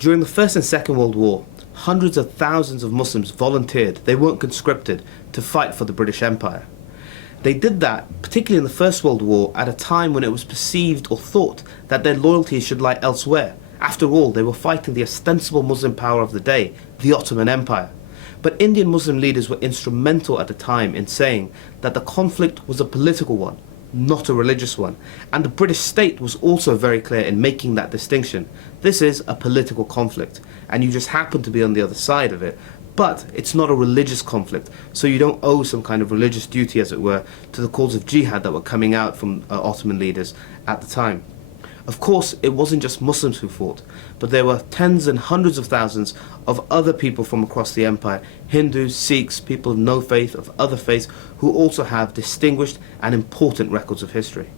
During the First and Second World War, hundreds of thousands of Muslims volunteered, they weren't conscripted, to fight for the British Empire. They did that, particularly in the First World War, at a time when it was perceived or thought that their loyalties should lie elsewhere. After all, they were fighting the ostensible Muslim power of the day, the Ottoman Empire. But Indian Muslim leaders were instrumental at the time in saying that the conflict was a political one, not a religious one. And the British state was also very clear in making that distinction. This is a political conflict, and you just happen to be on the other side of it. But it's not a religious conflict, so you don't owe some kind of religious duty, as it were, to the calls of jihad that were coming out from Ottoman leaders at the time. Of course, it wasn't just Muslims who fought, but there were tens and hundreds of thousands of other people from across the empire, Hindus, Sikhs, people of no faith, of other faiths, who also have distinguished and important records of history.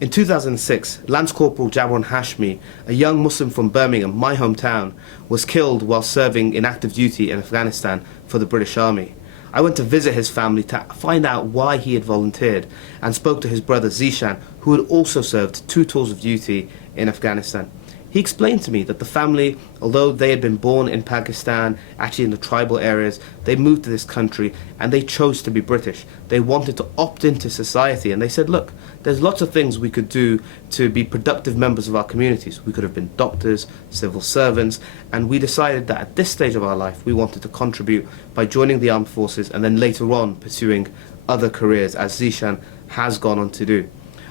In 2006, Lance Corporal Jabron Hashmi, a young Muslim from Birmingham, my hometown, was killed while serving in active duty in Afghanistan for the British Army. I went to visit his family to find out why he had volunteered and spoke to his brother Zishan, who had also served 2 tours of duty in Afghanistan. He explained to me that the family, although they had been born in Pakistan, actually in the tribal areas, they moved to this country and they chose to be British. They wanted to opt into society, and they said, look, there's lots of things we could do to be productive members of our communities. We could have been doctors, civil servants, and we decided that at this stage of our life we wanted to contribute by joining the armed forces and then later on pursuing other careers, as Zishan has gone on to do.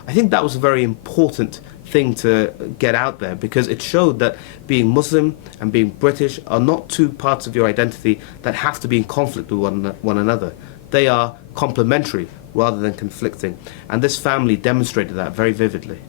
I think that was a very important thing to get out there, because it showed that being Muslim and being British are not 2 parts of your identity that have to be in conflict with one another. They are complementary rather than conflicting, and this family demonstrated that very vividly.